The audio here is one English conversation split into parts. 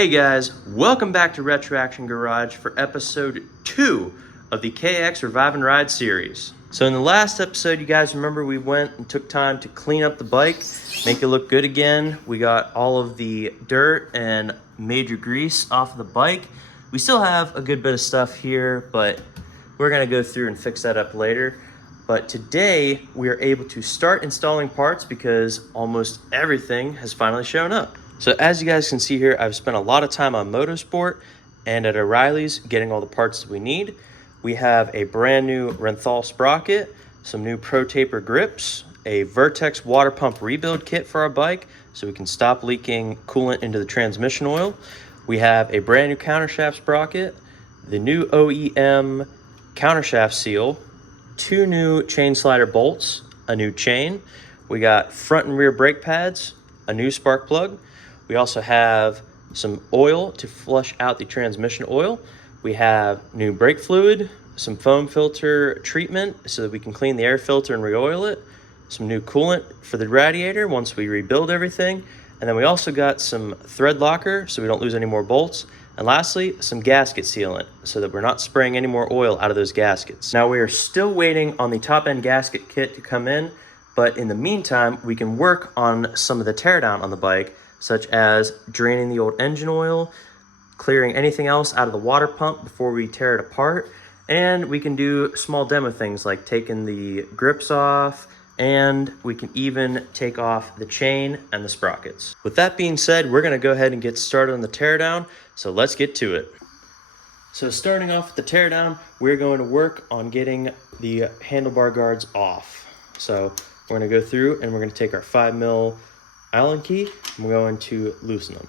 Hey guys, welcome back to Retroaction Garage for episode 2 of the KX Revive and Ride series. So in the last episode, you guys remember we went and took time to clean up the bike, make it look good again. We got all of the dirt and major grease off of the bike. We still have a good bit of stuff here, but we're gonna go through and fix that up later. But today we are able to start installing parts because almost everything has finally shown up. So as you guys can see here, I've spent a lot of time on Motorsport and at O'Reilly's getting all the parts that we need. We have a brand new Renthal sprocket, some new Pro Taper grips, a Vertex water pump rebuild kit for our bike so we can stop leaking coolant into the transmission oil. We have a brand new countershaft sprocket, the new OEM countershaft seal, 2 new chain slider bolts, a new chain. We got front and rear brake pads, a new spark plug. We also have some oil to flush out the transmission oil. We have new brake fluid, some foam filter treatment so that we can clean the air filter and re-oil it, some new coolant for the radiator once we rebuild everything, and then we also got some thread locker so we don't lose any more bolts, and lastly, some gasket sealant so that we're not spraying any more oil out of those gaskets. Now we are still waiting on the top end gasket kit to come in, but in the meantime, we can work on some of the teardown on the bike, such as draining the old engine oil, clearing anything else out of the water pump before we tear it apart, and we can do small demo things like taking the grips off, and we can even take off the chain and the sprockets. With that being said, we're gonna go ahead and get started on the teardown, so let's get to it. So starting off with the teardown, we're going to work on getting the handlebar guards off. So we're gonna go through and we're gonna take our 5mm Allen key, and we're going to loosen them.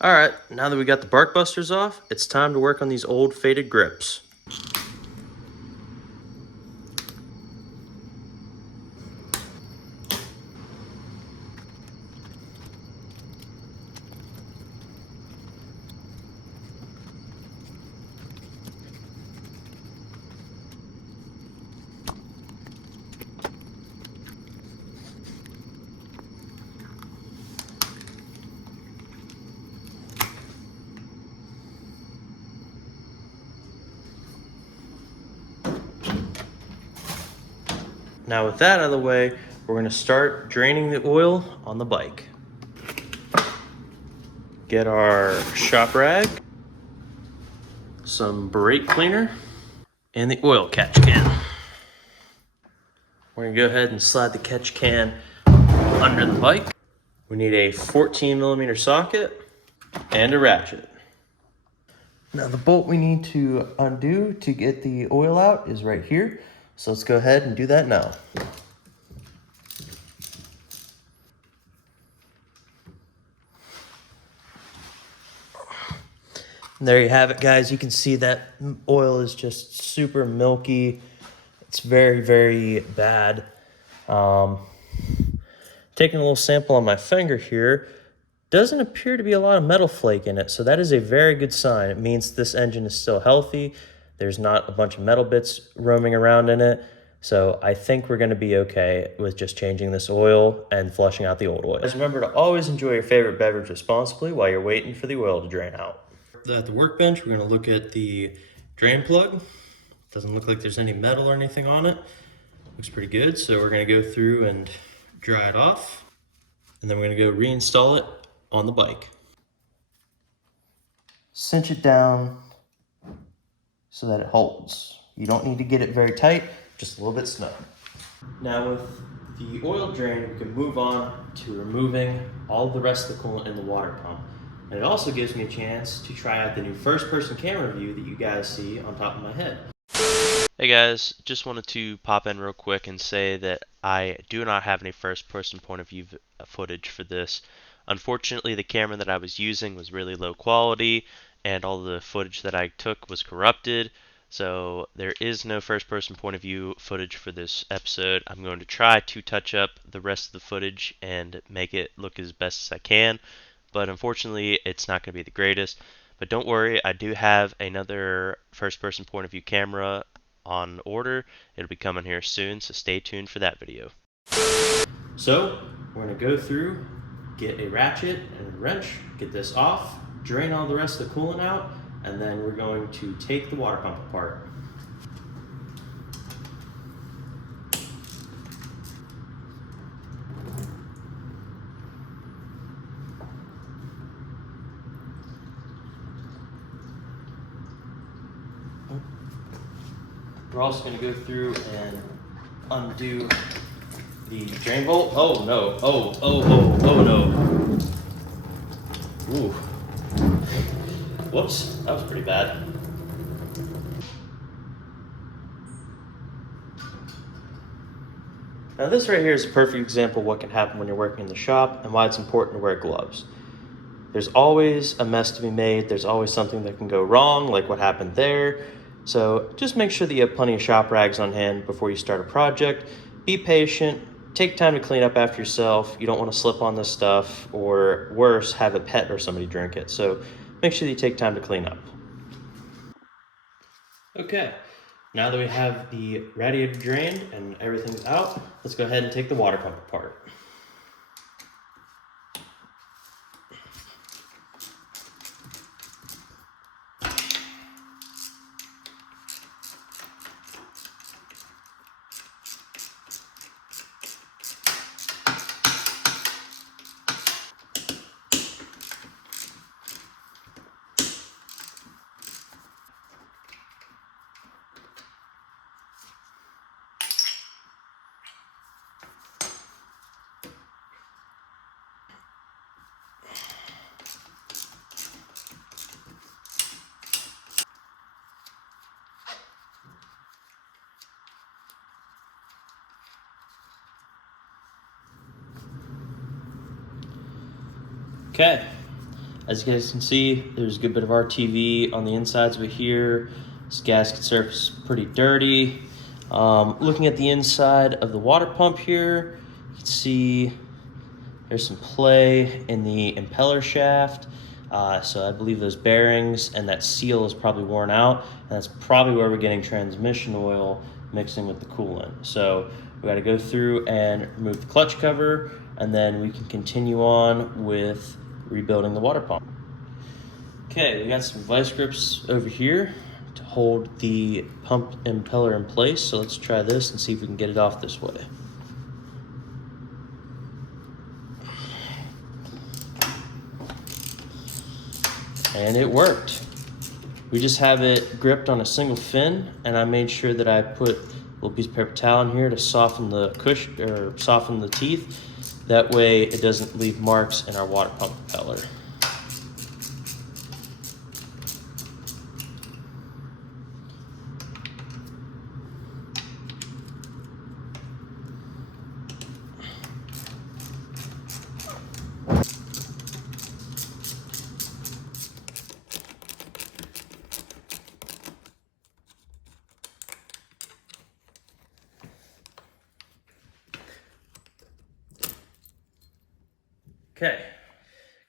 All right, now that we got the bark busters off, it's time to work on these old faded grips. Now with that out of the way, we're gonna start draining the oil on the bike. Get our shop rag, some brake cleaner, and the oil catch can. We're gonna go ahead and slide the catch can under the bike. We need a 14mm socket and a ratchet. Now the bolt we need to undo to get the oil out is right here. So let's go ahead and do that now. And there you have it, guys. You can see that oil is just super milky. It's very, very bad. Taking a little sample on my finger here, doesn't appear to be a lot of metal flake in it, so that is a very good sign. It means this engine is still healthy. There's not a bunch of metal bits roaming around in it. So I think we're gonna be okay with just changing this oil and flushing out the old oil. Just remember to always enjoy your favorite beverage responsibly while you're waiting for the oil to drain out. At the workbench, we're gonna look at the drain plug. Doesn't look like there's any metal or anything on it. Looks pretty good, so we're gonna go through and dry it off. And then we're gonna go reinstall it on the bike. Cinch it down so that it holds. You don't need to get it very tight, just a little bit snug. Now with the oil drain, we can move on to removing all the rest of the coolant in the water pump. And it also gives me a chance to try out the new first-person camera view that you guys see on top of my head. Hey guys, just wanted to pop in real quick and say that I do not have any first-person point of view footage for this. Unfortunately, the camera that I was using was really low quality, and all the footage that I took was corrupted, so there is no first-person point of view footage for this episode. I'm going to try to touch up the rest of the footage and make it look as best as I can, but unfortunately it's not going to be the greatest. But don't worry, I do have another first-person point of view camera on order. It'll be coming here soon, so stay tuned for that video. So we're going to go through, get a ratchet and a wrench, get this off, drain all the rest of the coolant out, and then we're going to take the water pump apart. We're also going to go through and undo the drain bolt. Oh no, oh no. Ooh. Whoops, that was pretty bad. Now this right here is a perfect example of what can happen when you're working in the shop and why it's important to wear gloves. There's always a mess to be made. There's always something that can go wrong, like what happened there. So just make sure that you have plenty of shop rags on hand before you start a project. Be patient, take time to clean up after yourself. You don't want to slip on this stuff, or worse, have a pet or somebody drink it. So make sure that you take time to clean up. Okay, now that we have the radiator drained and everything's out, let's go ahead and take the water pump apart. Okay, as you guys can see, there's a good bit of RTV on the insides of here. This gasket surface is pretty dirty. Looking at the inside of the water pump here, you can see there's some play in the impeller shaft. So I believe those bearings and that seal is probably worn out, and that's probably where we're getting transmission oil mixing with the coolant. So we got to go through and remove the clutch cover, and then we can continue on with rebuilding the water pump. Okay, we got some vice grips over here to hold the pump impeller in place. So let's try this and see if we can get it off this way. And it worked. We just have it gripped on a single fin, and I made sure that I put a little piece of paper towel in here to soften the cushion, or soften the teeth. That way it doesn't leave marks in our water pump impeller.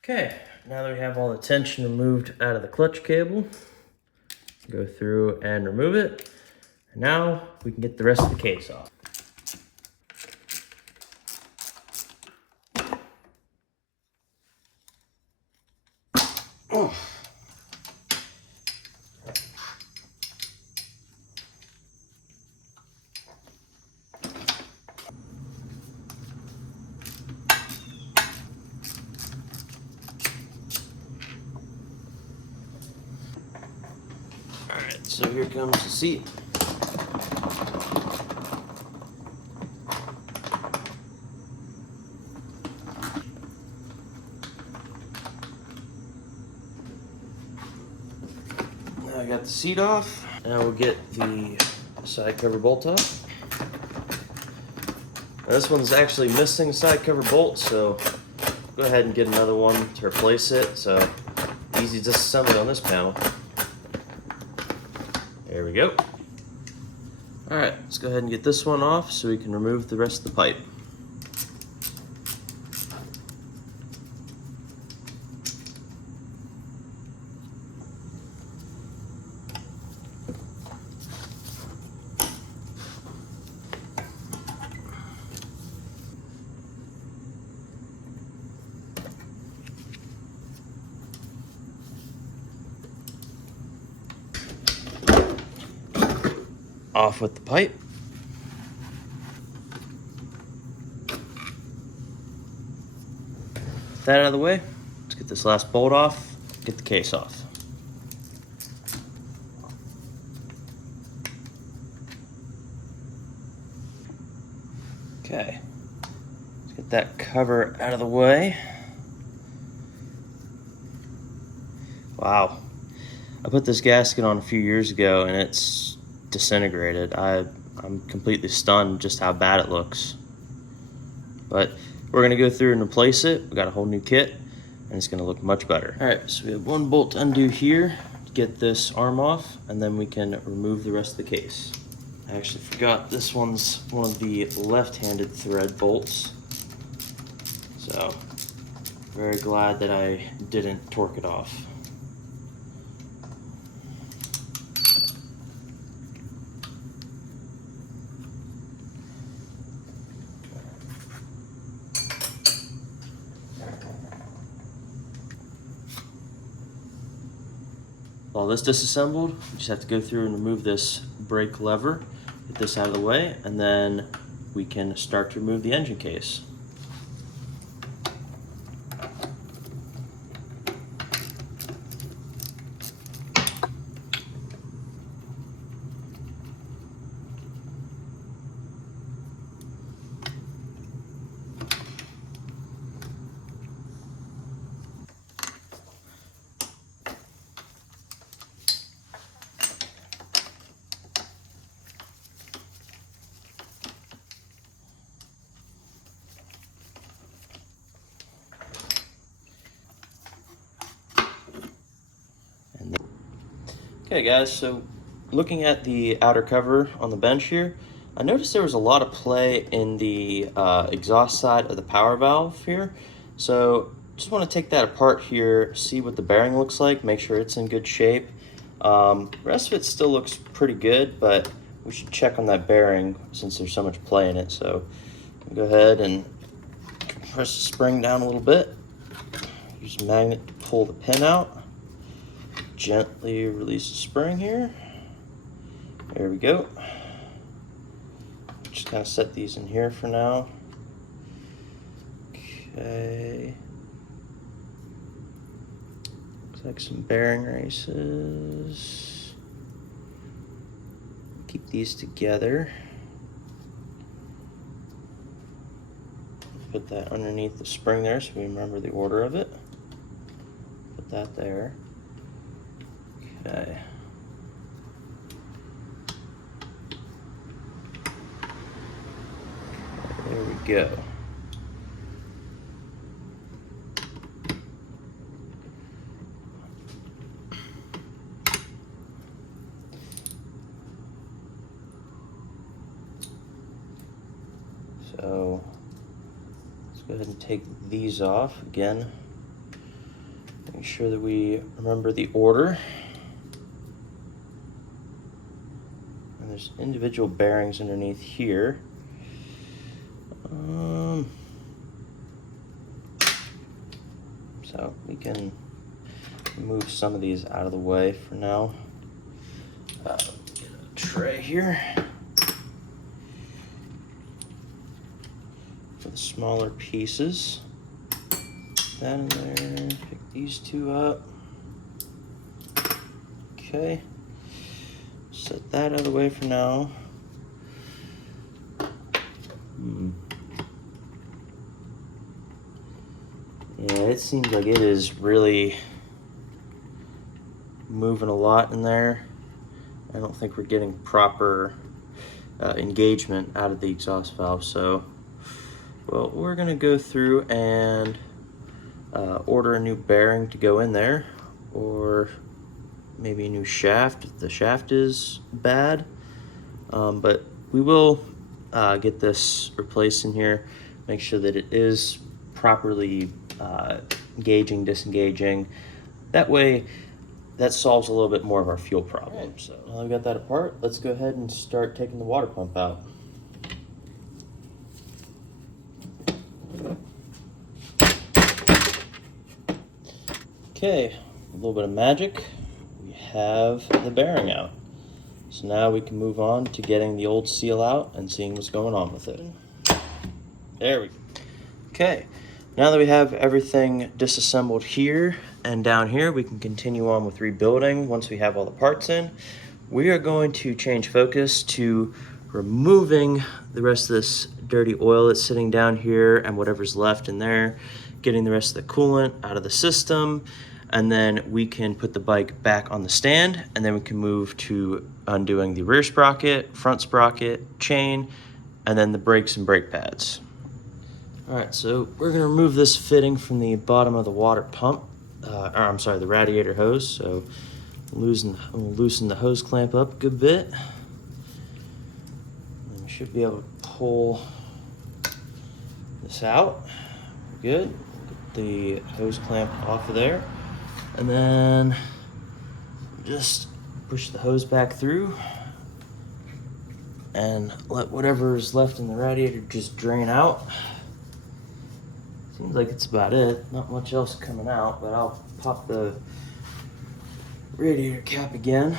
Okay, now that we have all the tension removed out of the clutch cable, go through and remove it. And now we can get the rest of the case off. Alright, so here comes the seat. Now I got the seat off. Now we'll get the side cover bolt off. Now this one's actually missing a side cover bolt, so go ahead and get another one to replace it. So easy disassembly on this panel. There we go. All right, let's go ahead and get this one off so we can remove the rest of the pipe. off with the pipe. That out of the way, let's get this last bolt off, get the case off. Okay, let's get that cover out of the way. Wow, I put this gasket on a few years ago and it's disintegrated. I'm completely stunned just how bad it looks. But we're gonna go through and replace it. We got a whole new kit and it's gonna look much better. All right, so we have one bolt to undo here to get this arm off, and then we can remove the rest of the case. I actually forgot this one's one of the left-handed thread bolts. So, very glad that I didn't torque it off. All this disassembled, we just have to go through and remove this brake lever, get this out of the way, and then we can start to remove the engine case. Okay guys, so looking at the outer cover on the bench here, I noticed there was a lot of play in the exhaust side of the power valve here. So just want to take that apart here, see what the bearing looks like, make sure it's in good shape. The rest of it still looks pretty good, but we should check on that bearing since there's so much play in it. So go ahead and press the spring down a little bit. Use a magnet to pull the pin out. Gently release the spring here. There we go. Just kind of set these in here for now. Okay. Looks like some bearing races. Keep these together. Put that underneath the spring there so we remember the order of it. Put that there. Okay. There we go. So let's go ahead and take these off again. Make sure that we remember the order. And there's individual bearings underneath here. So we can move some of these out of the way for now. Get a tray here for the smaller pieces. Put that in there. Pick these two up. Okay. Set that out of the way for now. Yeah, it seems like it is really moving a lot in there. I don't think we're getting proper engagement out of the exhaust valve. So, well, we're gonna go through and order a new bearing to go in there, or maybe a new shaft if the shaft is bad. But we will get this replaced in here, make sure that it is properly engaging, disengaging. That way, that solves a little bit more of our fuel problem. Right. So now we got that apart, let's go ahead and start taking the water pump out. Okay, a little bit of magic. We have the bearing out. So now we can move on to getting the old seal out and seeing what's going on with it. There we go. Okay, now that we have everything disassembled here and down here, we can continue on with rebuilding once we have all the parts in. We are going to change focus to removing the rest of this dirty oil that's sitting down here and whatever's left in there, getting the rest of the coolant out of the system, and then we can put the bike back on the stand, and then we can move to undoing the rear sprocket, front sprocket, chain, and then the brakes and brake pads. All right, so we're gonna remove this fitting from the bottom of the water pump, the radiator hose. So loosen the hose clamp up a good bit. And we should be able to pull this out. Good. Get the hose clamp off of there. And then just push the hose back through and let whatever is left in the radiator just drain out. Seems like it's about it. Not much else coming out, but I'll pop the radiator cap again.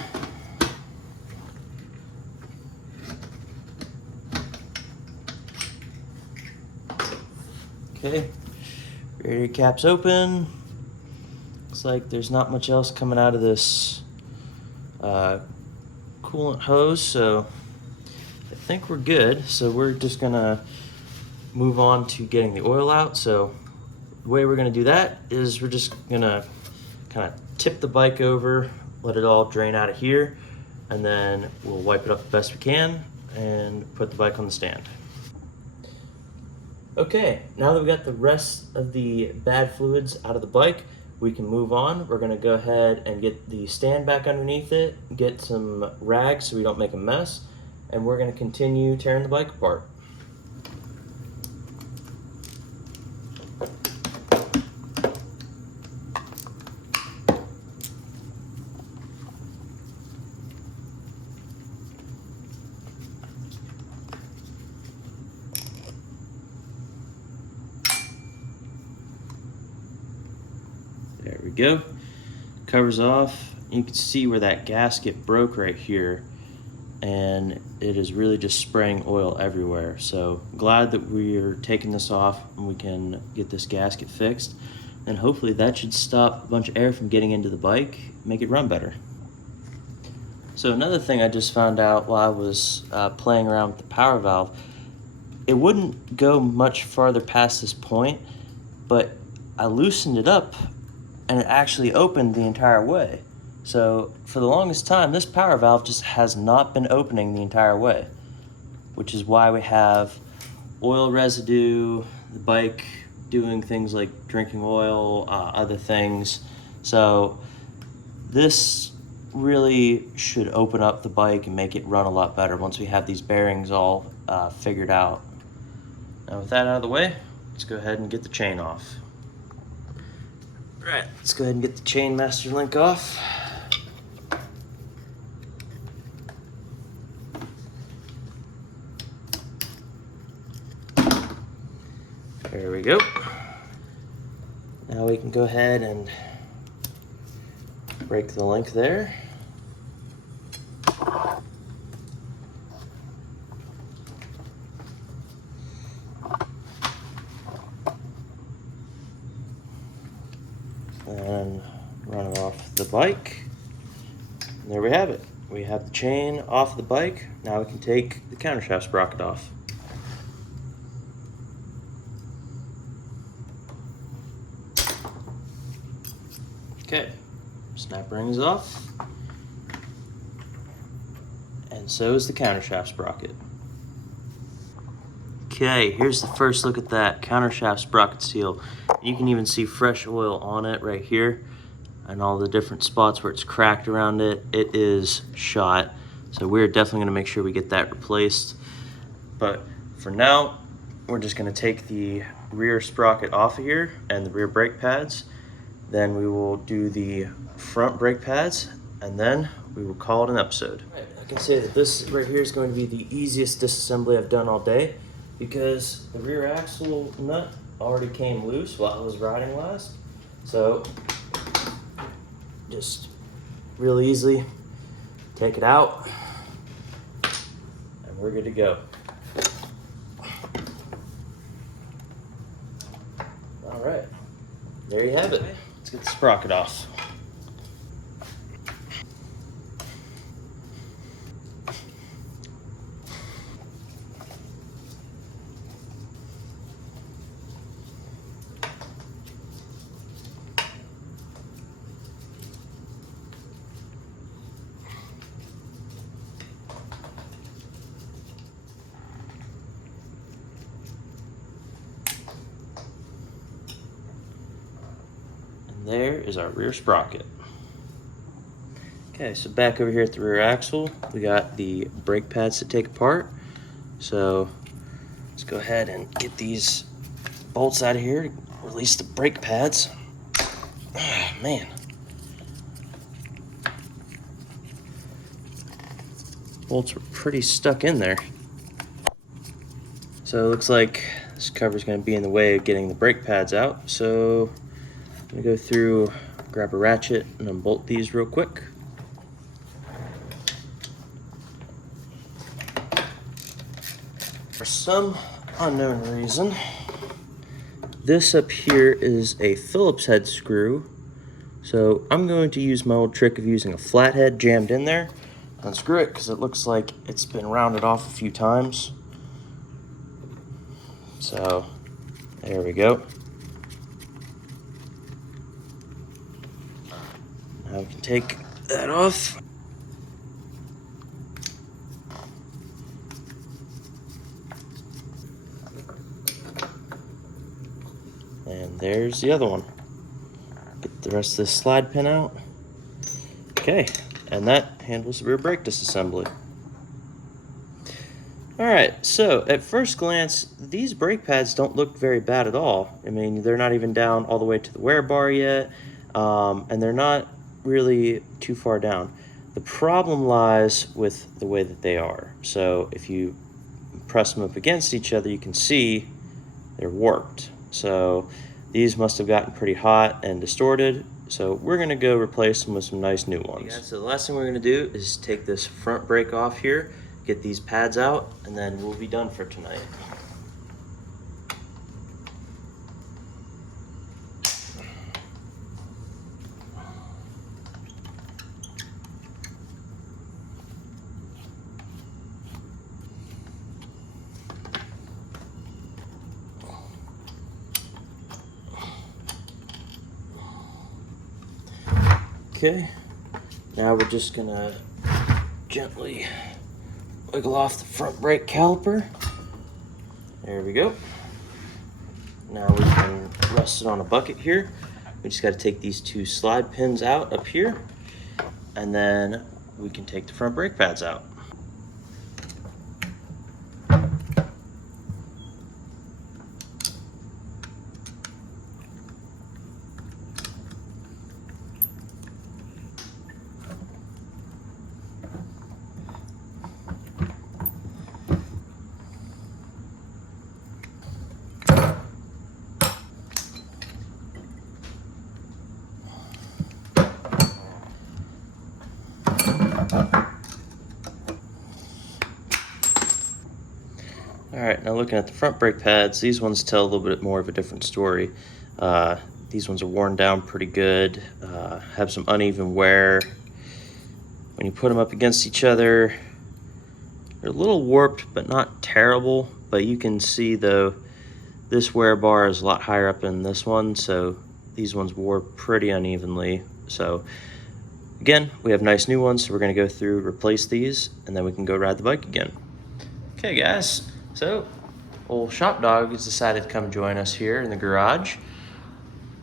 Okay, radiator cap's open. Looks like there's not much else coming out of this coolant hose, so I think we're good. So we're just gonna move on to getting the oil out. So the way we're gonna do that is we're just gonna kind of tip the bike over, let it all drain out of here, and then we'll wipe it up the best we can and put the bike on the stand. Okay, now that we got the rest of the bad fluids out of the bike, we can move on. We're gonna go ahead and get the stand back underneath it, get some rags so we don't make a mess, and we're gonna continue tearing the bike apart. There we go. Covers off. You can see where that gasket broke right here, and it is really just spraying oil everywhere. So glad that we're taking this off and we can get this gasket fixed. And hopefully that should stop a bunch of air from getting into the bike, make it run better. So another thing I just found out while I was playing around with the power valve, it wouldn't go much farther past this point, but I loosened it up and it actually opened the entire way. So for the longest time, this power valve just has not been opening the entire way, which is why we have oil residue, the bike doing things like drinking oil, other things. So this really should open up the bike and make it run a lot better once we have these bearings all figured out. Now with that out of the way, let's go ahead and get the chain off. All right, let's go ahead and get the chain master link off. There we go. Now we can go ahead and break the link there. And run it off the bike. And there we have it. We have the chain off the bike. Now we can take the countershaft sprocket off. Okay, snap rings off. And so is the countershaft sprocket. Okay, here's the first look at that countershaft sprocket seal. You can even see fresh oil on it right here and all the different spots where it's cracked around it. It is shot, so we're definitely gonna make sure we get that replaced. But for now, we're just gonna take the rear sprocket off of here and the rear brake pads. Then we will do the front brake pads, and then we will call it an episode. Right, I can say that this right here is going to be the easiest disassembly I've done all day, because the rear axle nut already came loose while I was riding last. So just real easily take it out, we're good to go. All right, there you have it. Let's get the sprocket off. There is our rear sprocket. Okay, so back over here at the rear axle, we got the brake pads to take apart. So let's go ahead and get these bolts out of here to release the brake pads. Oh, man. Bolts were pretty stuck in there. So it looks like this cover is going to be in the way of getting the brake pads out. So I'm going to go through, grab a ratchet, and unbolt these real quick. For some unknown reason, this up here is a Phillips head screw. So I'm going to use my old trick of using a flathead jammed in there. Unscrew it because it looks like it's been rounded off a few times. So there we go. Now we can take that off. And there's the other one. Get the rest of this slide pin out. Okay, and that handles the rear brake disassembly. Alright, so at first glance, these brake pads don't look very bad at all. I mean, they're not even down all the way to the wear bar yet, and they're not really too far down. The problem lies with the way that they are. So if you press them up against each other, you can see they're warped. So these must have gotten pretty hot and distorted. So we're going to go replace them with some nice new ones. Yeah, so the last thing we're going to do is take this front brake off here, get these pads out, and then we'll be done for tonight. Okay, now we're just gonna gently wiggle off the front brake caliper. There we go. Now we can rest it on a bucket here. We just gotta take these two slide pins out up here, and then we can take the front brake pads out. Alright, now looking at the front brake pads, these ones tell a little bit more of a different story. These ones are worn down pretty good, have some uneven wear. When you put them up against each other, they're a little warped, but not terrible. But you can see though, this wear bar is a lot higher up than this one, so these ones wore pretty unevenly. So again, we have nice new ones, so we're gonna go through, replace these, and then we can go ride the bike again. Okay guys, so old Shop Dog has decided to come join us here in the garage.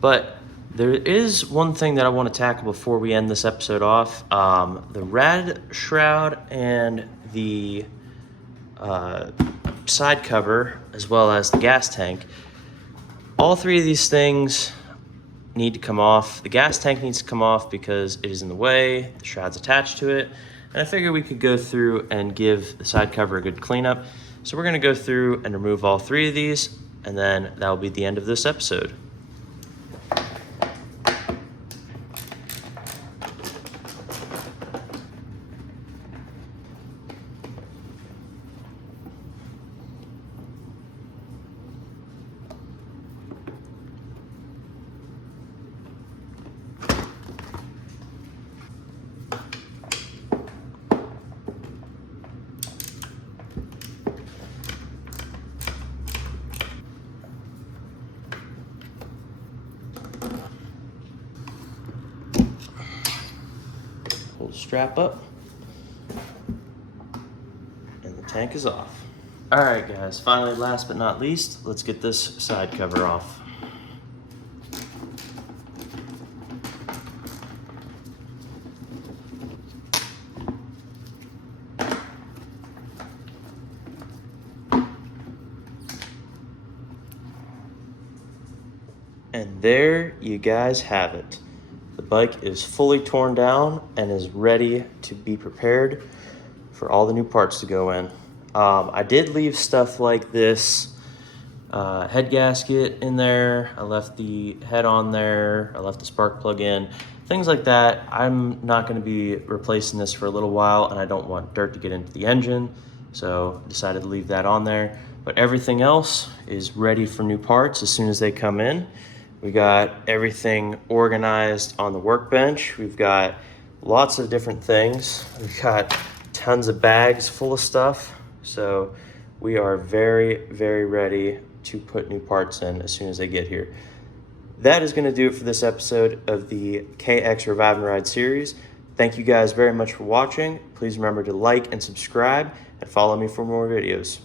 But there is one thing that I want to tackle before we end this episode off. The rad shroud and the side cover, as well as the gas tank. All three of these things need to come off. The gas tank needs to come off because it is in the way, the shroud's attached to it. And I figured we could go through and give the side cover a good cleanup. So we're gonna go through and remove all three of these, and then that'll be the end of this episode. strap up. And the tank is off. All right, guys, finally, last but not least, let's get this side cover off. And there you guys have it. The bike is fully torn down and is ready to be prepared for all the new parts to go in. I did leave stuff like this head gasket in there. I left the head on there. I left the spark plug in. Things like that. I'm not going to be replacing this for a little while, and I don't want dirt to get into the engine, so I decided to leave that on there. But everything else is ready for new parts as soon as they come in. We got everything organized on the workbench. We've got lots of different things. We've got tons of bags full of stuff. So we are very, very ready to put new parts in as soon as they get here. That is going to do it for this episode of the KX Revive and Ride series. Thank you guys very much for watching. Please remember to like and subscribe and follow me for more videos.